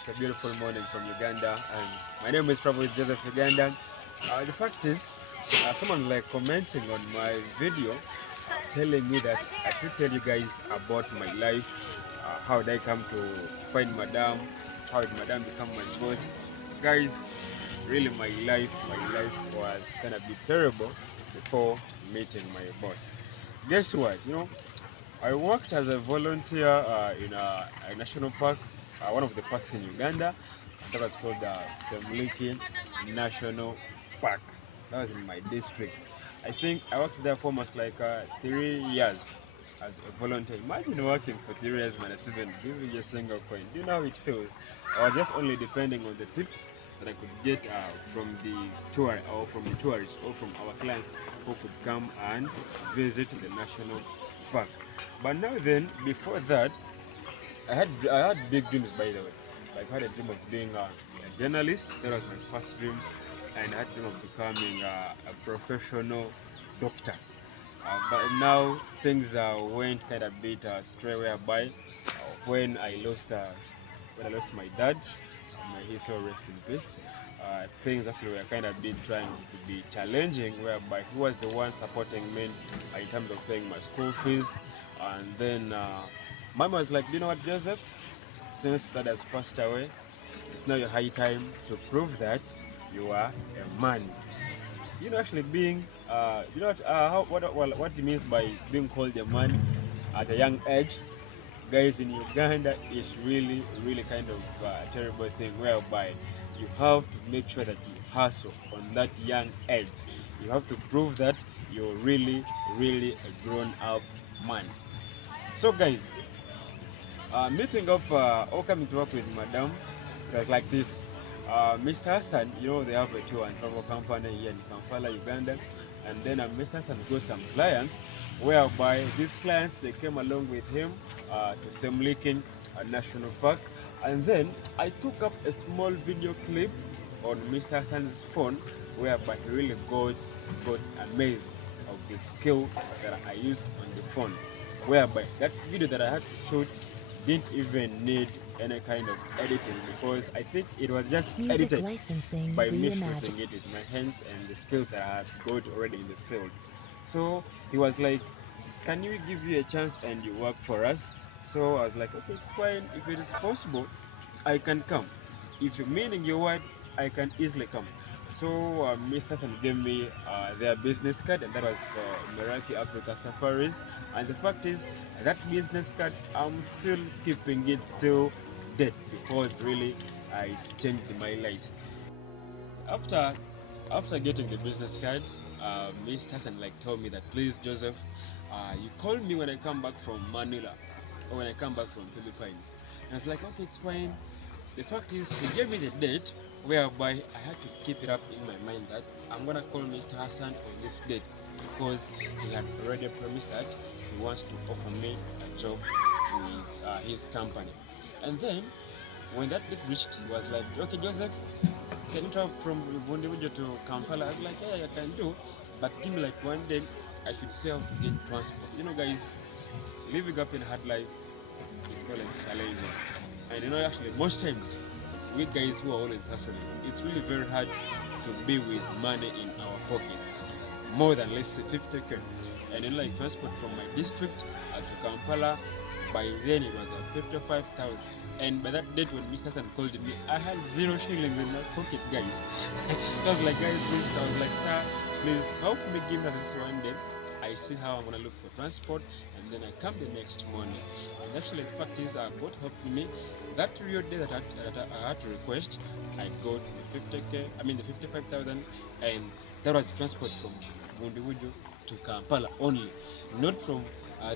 It's a beautiful morning from Uganda, and my name is probably Joseph Uganda. The fact is, someone like commenting on my video, telling me that I should tell you guys about my life, how did I come to find Madam, how did Madam become my boss. Guys, really my life was gonna be terrible before meeting my boss. Guess what? I worked as a volunteer in a national park, one of the parks in Uganda. That was called the Semliki National Park. That was in my district. I think I worked there for almost like 3 years as a volunteer. Imagine working for 3 years minus even giving you a single coin. Do you know how it feels? I was just only depending on the tips that I could get from the tourists or from our clients who could come and visit the national park. But now then, before that, I had big dreams, by the way. Like I had a dream of being a journalist. That was my first dream, and I had a dream of becoming a professional doctor. But now things went kind of bit astray, whereby when I lost my dad, may he so rest in peace. Things actually were kind of been trying to be challenging, whereby he was the one supporting me in terms of paying my school fees. And then mom was like, you know what, Joseph, since dad has passed away, it's now your high time to prove that you are a man. Actually being, what it means by being called a man at a young age, guys, in Uganda is really kind of a terrible thing, whereby you have to make sure that you hustle on that young age. You have to prove that you're really a grown up man. So guys, meeting up or coming to work with Madam, it was like this. Mr. Hassan, they have a tour and travel company here in Kampala, Uganda. And then Mr. Hassan got some clients, whereby these clients, they came along with him to Semlikin National Park. And then I took up a small video clip on Mr. Hassan's phone, whereby he really got amazed of the skill that I used on the phone, whereby that video that I had to shoot didn't even need any kind of editing, because I think it was just Music edited licensing by me reimagined. shooting it with my hands and the skills that I have got already in the field. So he was like, can we give you a chance and you work for us? So I was like, okay, it's fine. If it is possible, I can come. If you're meaning your word, I can easily come. So Mr. San gave me their business card, and that was for Meraki Africa Safaris. And the fact is, that business card, I'm still keeping it till date, because really it changed my life. After getting the business card, Mr. Hassan like told me that, please Joseph, you call me when I come back from Manila or when I come back from Philippines. And I was like, okay, it's fine. The fact is, he gave me the date, whereby I had to keep it up in my mind that I'm gonna call Mr. Hassan on this date, because he had already promised that he wants to offer me a job with his company. And then when that date reached, he was like, okay Joseph, can you travel from Bundibujo to Kampala? I was like, yeah, I can do, but give me like one day. I should say how to get transport. Guys, living up in hard life is always challenging. And actually, most times, we guys who are always hustling, it's really very hard to be with money in our pockets, more than let's say 50k. And like transport from my district to Kampala, by then it was at 55,000. And by that date when Mr. San called me, I had 0 shillings in my pocket, guys. So I was like, guys, please, I was like, sir, please help me give me this one day. I see how I'm gonna look for transport, and then I come the next morning. And actually, the fact is, God helped me. That real day that I had to request, I got the 50k, I mean the 55,000, and that was transport from Bundibujo to Kampala only, not from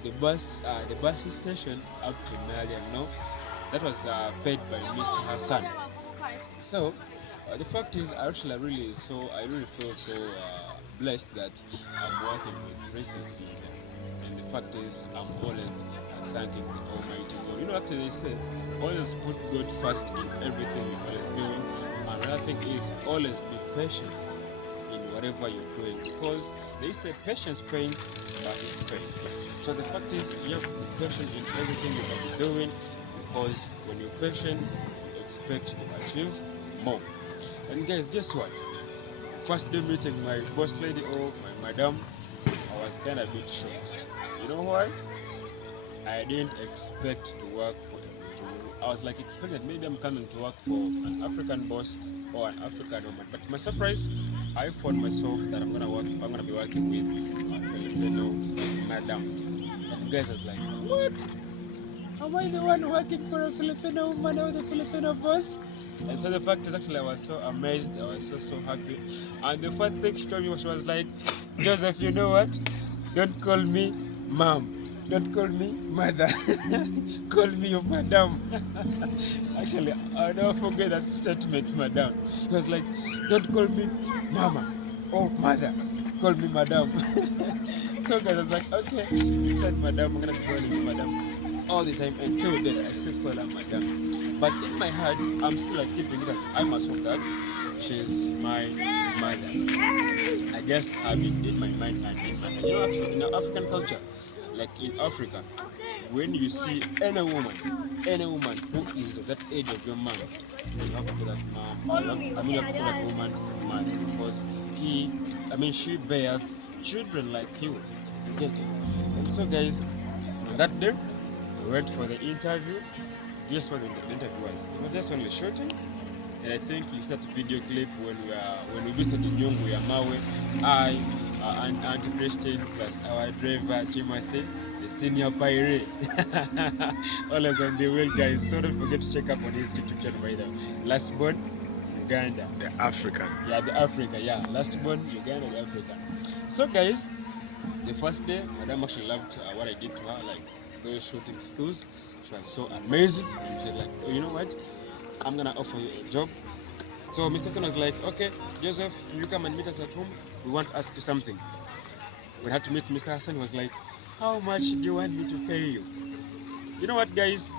the bus station up to Nalia. No, that was paid by Mr. Hassan. So the fact is, I really feel so blessed that I'm working with Princess Hilda. And the fact is, I'm always thanking the Almighty God. Actually, they say always put God first in everything you're always doing. Another thing is always be patient in whatever you're doing, because they say patience trains, but it trains. So the fact is, you have to be patient in everything you are doing, because when you're patient, expect to achieve more. And guys, guess what? First day meeting my boss lady or my madam, I was kind of a bit shocked. You know why? I didn't expect to work for I was like expecting that maybe I'm coming to work for an African boss or an African woman. But to my surprise, I found myself that I'm gonna be working with a Filipino madam. And guys, I was like, what? Am I the one working for a Filipino woman or the Filipino boss? And so the fact is, actually, I was so amazed. I was so happy. And the first thing she told me was, she was like, Joseph, you know what? Don't call me mom. Don't call me mother. Call me your madam. Actually, I'll never forget that statement, madam. He was like, don't call me mama or mother. Call me madam. So guys, I was like, okay, he said madam, I'm gonna be calling you madam all the time until then I still call her madam. But in my heart, I'm still like keeping it as I must hope that she's my mother. I guess I mean in my mind and in my head. You know, actually in our African culture, like in Africa, when you see any woman who is of that age of your man, you have to call that mom. You have to call that woman man because she bears children like you. You get it? And so, guys, on that day, we went for the interview. Guess what the interview was? It was just only shooting. And I think you start a video clip when we visited Nyungu ya Mawe, and Auntie Christine plus our driver Timothy, the senior pirate. Always on the wheel, guys. So don't forget to check up on his YouTube channel by the last born Uganda. The African. Yeah, the Africa, yeah. Last born Uganda, the Africa. So guys, the first day, Madam actually loved what I did to her, like those shooting skills. She was so amazing. And she was like, oh, you know what? I'm gonna offer you a job. So Mr. Son was like, okay, Joseph, can you come and meet us at home? We want to ask you something. We had to meet Mr. Hassan. He was like, how much do you want me to pay you? You know what, guys?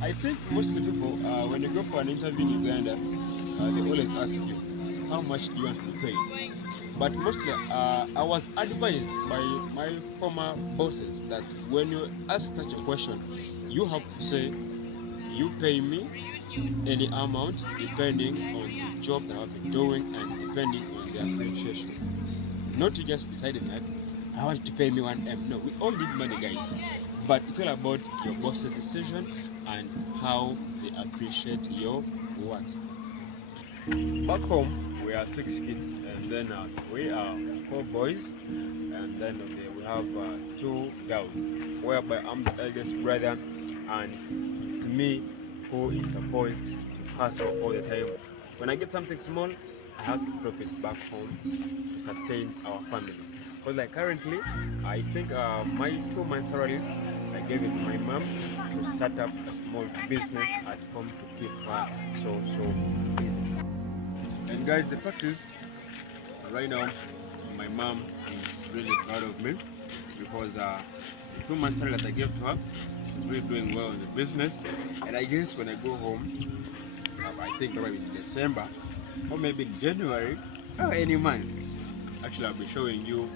I think most of the people, when you go for an interview in Uganda, they always ask you, how much do you want to pay you? But mostly, I was advised by my former bosses that when you ask such a question, you have to say, you pay me any amount depending on the job that I've been doing and depending on the appreciation. Not to just deciding that I want to pay me 1M. No, we all need money, guys. But it's all about your boss's decision and how they appreciate your work. Back home, we are 6 kids, and then we are 4 boys, and then we have 2 girls, whereby I'm the eldest brother, and it's me who is supposed to hustle all the time. When I get something small, I have to drop it back home to sustain our family. Because like currently, I think my 2 month salaries, I gave it to my mom to start up a small business at home to keep her so busy. And guys, the fact is, right now, my mom is really proud of me because the 2 month salary that I gave to her, she's really doing well in the business. And I guess when I go home, I think probably in December or maybe in January or any month, actually I'll be showing you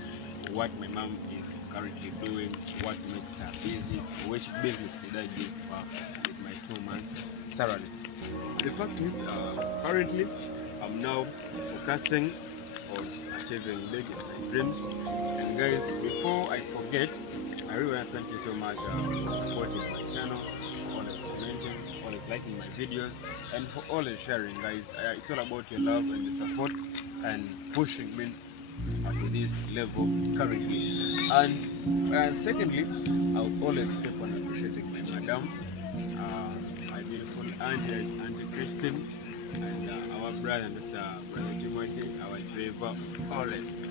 what my mom is currently doing, what makes her busy, which business did I give her with my 2 months salary. The fact is, currently I'm now focusing on achieving big in my dreams. And guys, before I forget, I really want to thank you so much for supporting my channel, for always commenting, always liking my videos, and for always sharing, guys. It's all about your love and the support and pushing me up to this level currently. And secondly, I'll always keep on appreciating my madam, my beautiful auntie, is Auntie Christine, and our brother, Mr. Brother Timothy, our driver, always.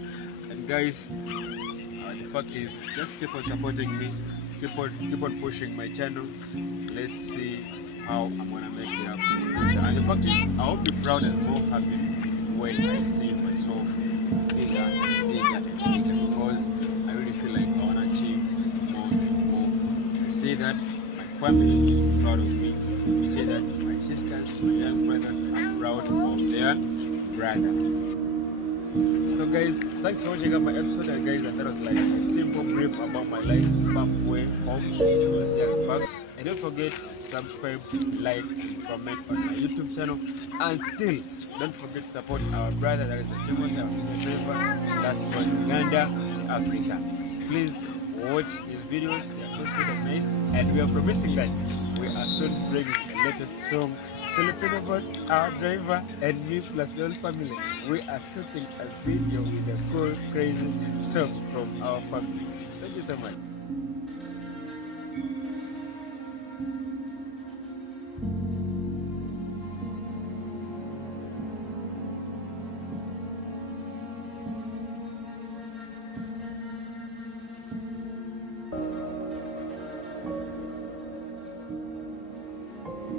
And guys, the fact is, just keep on supporting me, keep on pushing my channel. Let's see how I'm gonna make it up. And the fact is, I will be proud and more happy when I see myself bigger and bigger and bigger, because I really feel like I wanna achieve more and more. To see that my family is proud of me, to see that my sisters, my young brothers are proud of their brother. So guys, thanks for watching up my episode, and guys, and that was like a simple brief about my life back way home those years back. And don't forget to subscribe, like, and comment on my YouTube channel. And still, don't forget to support our brother, that is a Timothy, our senior driver, that's called Uganda, Africa. Please watch his videos, they are so sweet and nice. And we are promising that we are soon bringing a latest song. Filipino boss, our driver, and me plus the whole family. We are shooting a video with a cool, crazy song from our family. Thank you so much.